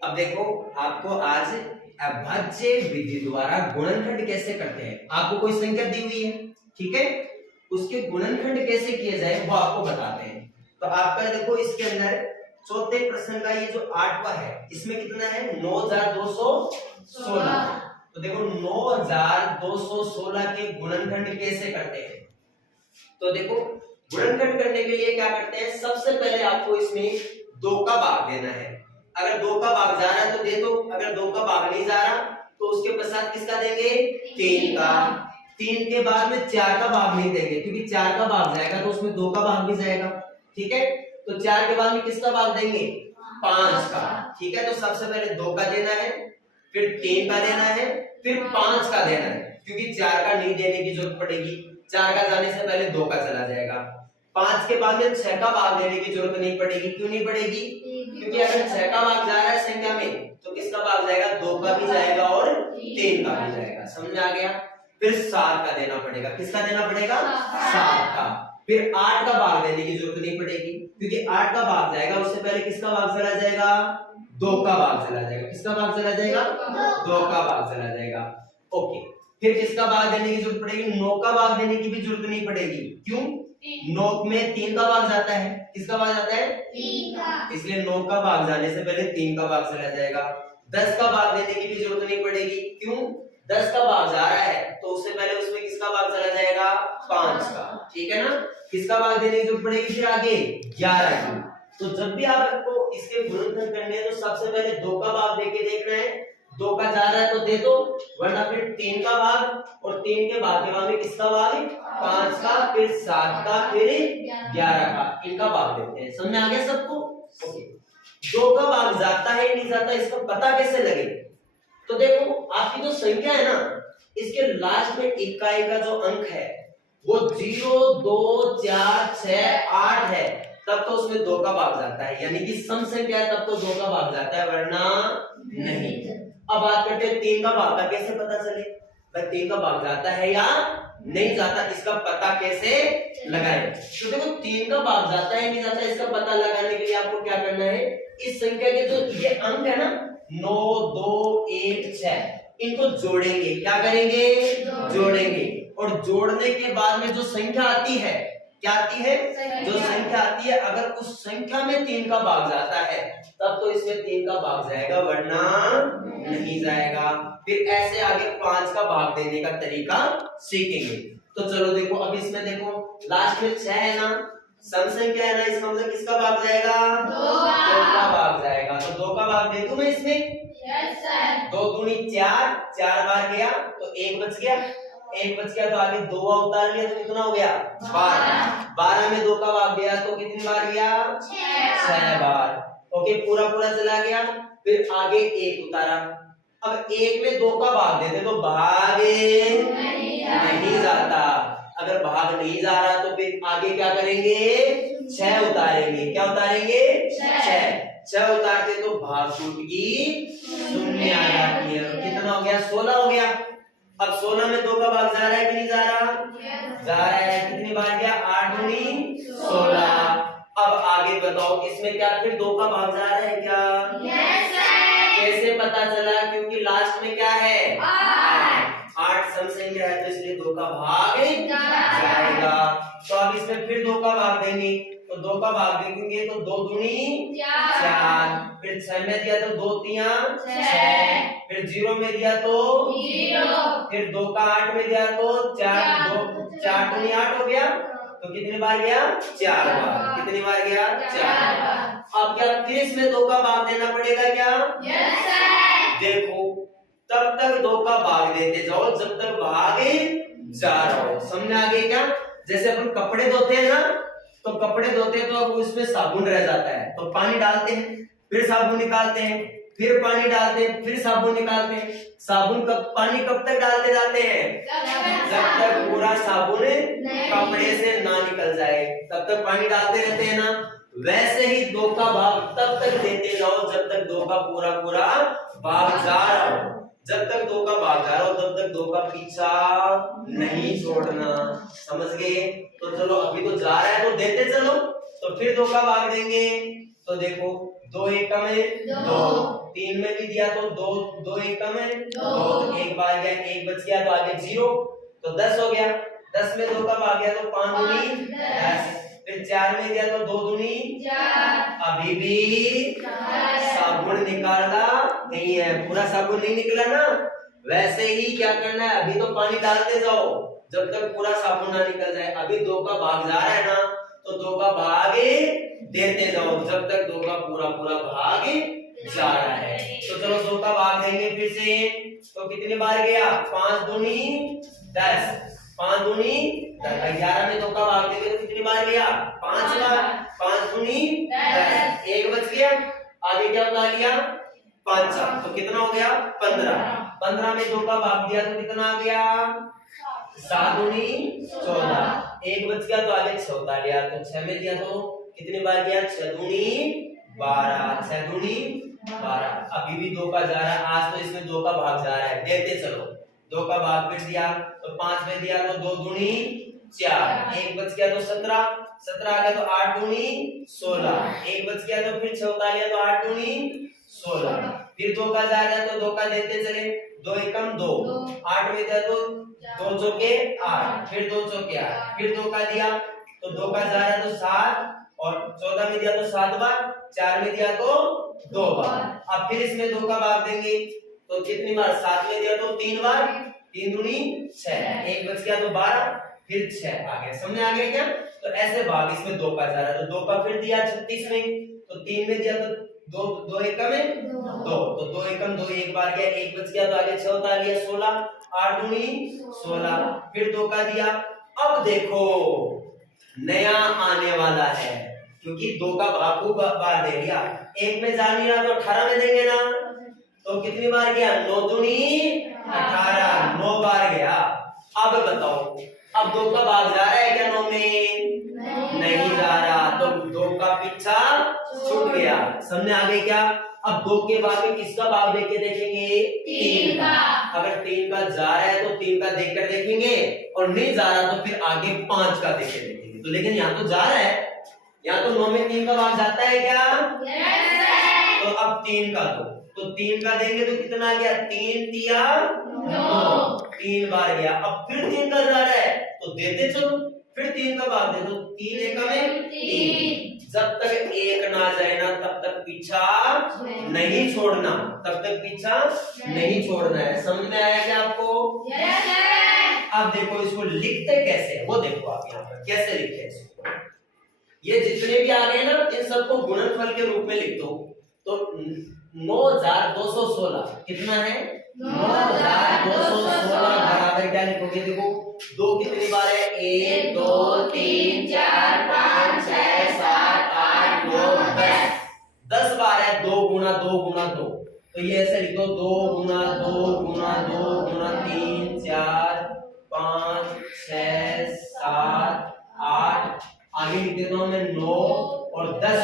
अब देखो आपको आज अभाज्य विधि द्वारा गुणनखंड कैसे करते हैं, आपको कोई संख्या दी हुई है, ठीक है, उसके गुणनखंड कैसे किए जाए वो आपको बताते हैं। तो आपका देखो इसके अंदर चौथे प्रश्न का ये जो 8वां है इसमें कितना है 9216। तो देखो 9216 के गुणनखंड कैसे करते हैं। तो देखो गुणनखंड करने के लिए क्या करते हैं, सबसे पहले आपको इसमें 2 का भाग देना है। अगर 2 का भाग जा रहा है तो दे दो, अगर 2 का भाग नहीं जा रहा तो उसके पश्चात किसका देंगे 3 का। 3 के बाद में 4 का भाग नहीं देंगे क्योंकि 4 का भाग जाएगा तो उसमें 2 का भाग भी जाएगा, ठीक है। तो 4 के बाद में किसका भाग देंगे 5 का, ठीक है। तो सबसे पहले 2 का देना है, फिर 3 का देना है, फिर 5 का देना है, क्योंकि 4 का नहीं देने की जरूरत पड़ेगी, 4 का जाने से पहले 2 का चला जाएगा। 5 के बाद में 6 का भाग देने की जरूरत नहीं पड़ेगी, क्यों नहीं पड़ेगी, क्योंकि अगर 6 का भाग जा रहा है संख्या में तो किसका भाग जाएगा 2 का भी जाएगा और 3 का भी जाएगा, समझ में आ गया। फिर 7 का देना पड़ेगा, किसका देना पड़ेगा 7 का। फिर 8 का भाग देने की जरूरत नहीं पड़ेगी क्योंकि 8 का भाग जाएगा उससे पहले किसका भाग चला जाएगा 2 का भाग चला जाएगा, किसका भाग चला जाएगा 2 का भाग चला जाएगा, ओके। फिर किसका भाग देने की जरूरत पड़ेगी 9 का भाग देने की भी जरूरत नहीं पड़ेगी, क्यों 9 में 3 का भाग जाता है, किसका भाग जाता है 3 का, इसलिए 9 का भाग जाने से पहले 3 का भाग चला जाएगा। 10 का भाग देने की भी जरूरत नहीं पड़ेगी, क्यों 10 का भाग जा रहा है तो उससे पहले उसमें किसका भाग चला जाएगा 5 का, ठीक है ना। किसका भाग देने की जरूरत पड़ेगी फिर आगे 11 की। तो जब भी आपको इसके गुणनखंड करने हैं तो सबसे पहले 2 का भाग देके देखना है, 2 का जा रहा है तो दे दो, वरना फिर 3 का भाग और 3 के भाग के बाद में किसका भाग 5 का, फिर 7 का, फिर 11 का, इनका भाग देते हैं। समझ में आ गया सबको, ओके। 2 का भाग जाता है नहीं जाता इसका पता कैसे लगे, तो देखो आपकी जो संख्या है ना इसके लास्ट में इकाई का जो अंक है वो 0 2 4 6 8 है, तब तो उसमें 2 का भाग जाता है, यानी कि सम संख्या है तब तो 2 का भाग जाता है, वरना नहीं। अब बात करते हैं 3 का भाग का कैसे पता चले, भाई 3 का भाग जाता है या नहीं जाता, इसका पता कैसे लगाएं। तो देखो 3 का भाग जाता है नहीं जाता इसका पता लगाने के लिए आपको क्या करना है, इस संख्या के जो ये अंक है ना 9 2 1 6 इनको जोड़ेंगे, क्या करेंगे जोड़ेंगे, और जोड़ने के बाद में जो संख्या आती है क्या आती है, जो संख्या आती है अगर उस संख्या में 3 का भाग जाता है तब तो इसमें 3 का भाग जाएगा, वरना नहीं जाएगा। फिर ऐसे आगे 5 का भाग देने का तरीका सीखेंगे। तो चलो देखो अब इसमें देखो लास्ट में 6 है ना, सम संख्या है ना, इसका मतलब किसका भाग जाएगा 2 का भाग जाएगा। तो 2 का भाग दे दूं मैं इसमें, यस सर। 2 दूनी 4, 4 बार गया तो 1 बच गया, 1 बच गया तो आगे 2 उतार लिया तो कितना हो गया 12, 12 में 2 का भाग गया तो कितनी बार गया 6 बार, ओके पूरा पूरा चला गया। फिर आगे 1 उतारा, अब 1 में 2 का भाग देते तो भाग नहीं जाता, अगर भाग नहीं जा रहा तो फिर आगे क्या करेंगे 6 उतारेंगे, क्या उतारेंगे 6 उतारते तो भाग टूट की शून्य आ जाती है, कितना हो गया 16 हो गया। अब 16 में 2 का भाग जा रहा है कि नहीं जा रहा, जा रहा है, कितनी बार गया 8 दूनी 16। अब आगे बताओ इसमें क्या फिर 2 का भाग जा रहा है क्या, यस सर। कैसे पता चला, क्योंकि लास्ट में क्या है 8 सम संख्या है तो इसलिए 2 का भाग जाएगा। तो अब इसमें फिर 2 का भाग देंगे, तो 2 का भाग देंगे तो 2 दूनी 4, फिर 6 में दिया तो 2 तिया 6, फिर 0 में दिया तो 0, फिर 2 का 8 में दिया तो 4 दूनी 8 हो गया, तो कितनी बार गया 4 बार, कितनी बार गया 4 बार। अब क्या फिर इसमें 2 का भाग देना पड़ेगा क्या, यस सर। देखो तब तक 2 का भाग देते जाओ जब तक भाग जा रहा हो, समझ आ गई क्या। जैसे अपन कपड़े धोते हैं ना, तो कपड़े धोते हैं तो अब उसमें साबुन रह जाता है तो पानी डालते हैं, फिर साबुन निकालते हैं, फिर पानी डालते हैं, फिर साबुन निकालते हैं। साबुन पानी कब तक डालते जाते हैं, जब तक पूरा साबुन कपड़े से ना निकल जाए तब तक पानी डालते रहते हैं ना। वैसे ही 2 का भाग तब तक देते जाओ जब तक 2 का पूरा पूरा भाग जा रहा हो, जब तक 2 का भाग जा रहा हो तब तक 2 का पीछा नहीं छोड़ना, समझ गए। तो चलो अभी तो जा रहा है तो देते चलो, तो फिर 2 का भाग देंगे तो देखो 2 एकम है 2, 3 में भी दिया तो 2 एकम है 2, तो एक भाग गया, एक बच गया तो आगे 0, तो 10 हो गया। 10 में 2 का भाग गया तो 5 दूनी 10, फिर 4 में दिया तो 2 दूनी 4, अभी भी साबुन निकाला नहीं है, पूरा साबुन नहीं निकला ना। वैसे ही क्या करना है, अभी तो पानी डालते जाओ जब तक पूरा साबुन ना निकल जाए। अभी 2 का भाग जा रहा है ना, तो 2 का भाग देते जाओ जब तक 2 का पूरा भाग जा रहा है। तो चलो 2 का भाग देंगे फिर से, तो कितनी बार गया, 5 दूनी 10, 5 दूनी 10, 11 में 2 का भाग देंगे तो कितनी बार गया, 5 बार, 5 दूनी 10, एक बच गया, आगे क्या उतार लिया 5, तो कितना हो गया 15, 15 में 2 का भाग दिया तो कितना आ गया 7 दूनी 14, एक बच गया तो आगे 6 उतार लिया, तो 6 में दिया तो कितनी बार गया 6 दूनी 12, 6 दूनी 12, अभी भी 2 का जा रहा है, आज तो इसमें 2 का भाग जा रहा है, देते चलो। 2 का भाग फिर दिया तो 5 में दिया तो 2 दूनी 4, एक बच गया तो 17, 17 आ गया तो 8 दूनी 16, एक बच गया तो फिर 6 उतार लिया तो 8 दूनी 16, फिर 2 का जा रहा है तो 2 का देते चले, 2 एकम 2, 8 में दिया तो 2 चौके 8, फिर 2 चौके 8, फिर 2 का दिया तो 2 का जा रहा है तो 7, और 14 में दिया तो 7 बार, 4 में दिया तो 2 बार, अब फिर इसमें 2 का भाग देंगे तो कितनी बार, 7 में दिया तो 3 बार, 3 दूनी 6, एक बच गया तो 12, फिर 6 आ गया, समझ आ गया क्या। तो ऐसे भाग इसमें 2 का जा रहा है, तो 2 का फिर दिया 36 में, तो 3 में दिया तो 2 एकम है 2, तो 2 एकम 2, एक बार गया, एक बच गया तो आगे 6 उतार लिया 16, 8 दूनी 16, फिर 2 का दिया। अब देखो नया आने वाला है, क्योंकि 2 का भाग को बार दे दिया, एक में जा नहीं रहा तो 18 में देंगे ना, तो कितनी बार गया 9 दूनी 18, 9 बार गया। अब बताओ, अब 2 का भाग जा रहा है क्या 9 में, नहीं जा रहा, तो 2 का पीछा छूट गया, समझे आगे क्या। अब 2 के बाद में किसका भाग देख के देखेंगे, 3 का, अगर 3 का जा रहा है तो 3 का देखकर देखेंगे, और नहीं जा रहा तो फिर आगे 5 का देख के देखेंगे। तो लेकिन यहाँ तो जा रहा है, यहाँ तो 9 में 3 का भाग जाता है क्या, तो अब 3 का दो, तो 3 का देंगे तो कितना आ गया, 3 तिया 9, 3 बार गया। अब फिर 3 का जा रहा है तो देते चलो, फिर 3 का भाग दे दो, 3 एकम में 3, जब तक 1 ना जाए ना तब तक पीछा नहीं छोड़ना, तब तक पीछा नहीं छोड़ना है, समझ में आया क्या आपको। अब देखो इसको लिखते कैसे है वो देखो, आप यहाँ पर कैसे लिखते हैं इसको। ये जितने भी आ गए ना इन सबको गुणनफल के रूप में लिख दो, तो 9216 कितना है, 9216 बराबर क्या लिखोगे, देखो 2 कितनी बार है, 1 2 3 4 5 6 7 8 9 10, 10 बार है, 2 गुना 2 गुना 2, तो ये ऐसे लिखो 2 गुना 2 गुना 2 गुना 3 4 5 6 7 8, आगे लिख देता हूं मैं 9 और 10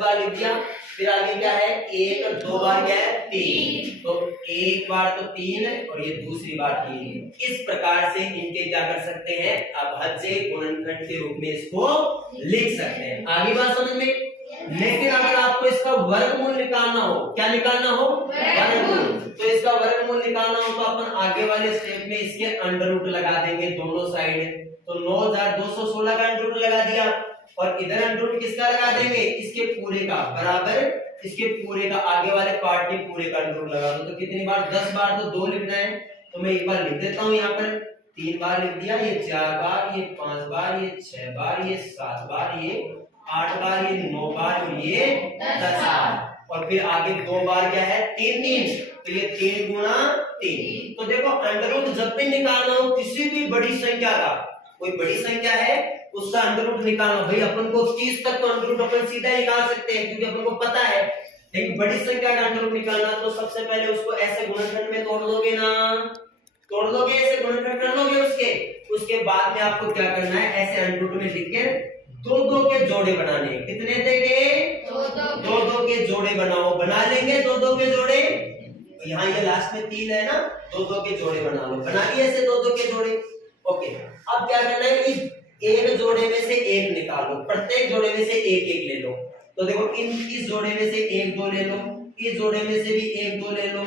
बार लिख दिया। फिर आगे क्या है, 1 और 2 बार क्या है 3, तो एक बार तो 3 है और ये दूसरी बार 3 है। इस प्रकार से इनके क्या कर सकते हैं, अभाज्य गुणनखंड के रूप में इसको लिख सकते हैं। आगे बात समझ में। लेकिन अगर आपको इसका वर्गमूल निकालना हो, क्या निकालना हो, वर्गमूल, तो इसका वर्गमूल निकालना हो तो अपन आगे वाले स्टेप में इसके अंडर रूट लगा देंगे दोनों साइड, तो 9216 का अंडर रूट लगा दिया, और इधर अंडर रूट किसका लगा देंगे, इसके पूरे का बराबर, इसके पूरे का आगे वाले पार्ट के पूरे का अंडर रूट लगा दो, तो कितनी बार, 10 बार, तो 2 लिखना है, तो मैं एक बार लिख देता हूं यहाँ पर, 3 बार लिख दिया, ये 4 बार, ये 5 बार, ये 6 बार, ये 7 बार, ये 8 बार, ये 9 बार और ये 10 बार, और फिर आगे 2 बार क्या है 3, तो ये 3 गुना 3। तो देखो अंडर रूट जब भी निकालना हो किसी भी बड़ी संख्या का, कोई बड़ी संख्या है उसका अंडर रूट निकालना, भाई अपन को 30 तक तो अंडर रूट अपन सीधा निकाल सकते हैं क्योंकि अपन को पता है, लेकिन बड़ी संख्या का अंडर रूट निकालना तो सबसे पहले उसको ऐसे गुणनखंड में तोड़ दोगे ना, तोड़ दोगे, ऐसे गुणनखंड कर लोगे उसके बाद में आपको क्या करना है, ऐसे अंडर रूट में लिख के 2-2 के जोड़े बनाने, कितने देंगे, 2-2 के जोड़े बनाओ, बना लेंगे 2-2 के जोड़े, यहाँ ये लास्ट में 3 है ना, 2-2 के जोड़े बना लो, बना लिए ऐसे 2-2 के जोड़े। ओके, अब क्या करना है, इस एक जोड़े में से एक निकालो, प्रत्येक जोड़े में से एक एक ले लो, तो देखो इस जोड़े में से एक दो ले लो, इस जोड़े में से भी एक दो ले लो,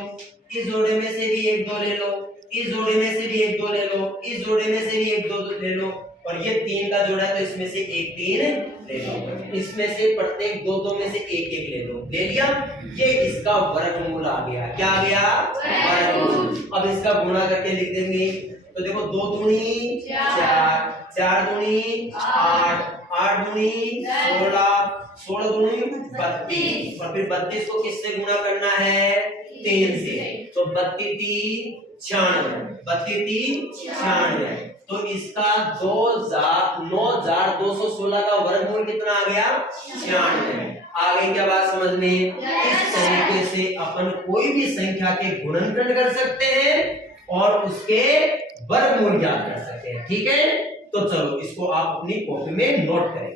इस जोड़े में से भी एक दो ले लो, इस जोड़े में से भी एक दो ले लो, इस जोड़े में से भी एक दो ले लो, और ये 3 का जोड़ा है तो इसमें से एक 3 ले लो, इसमें से प्रत्येक दो दो में से एक एक ले लो, ले लिया। ये इसका वर्गमूल आ गया, क्या आ गया? वर्गमूल। अब इसका गुणा करके लिख देंगे, तो देखो 2 दूनी 4, 4 दूनी 8, 8 दूनी 16, 16 दूनी 32, और फिर 32 को किससे गुणा करना है? 3 से, तो 32 96, 32 96। तो इसका 9216 का वर्गमूल कितना आ गया? 96। आगे क्या बात समझ में? इस तरीके से अपन कोई भी संख्या के गुणनखंड कर सकते हैं और उसके वर्गमूल ज्ञात कर सकते हैं। ठीक है, तो चलो इसको आप अपनी कॉपी में नोट करें।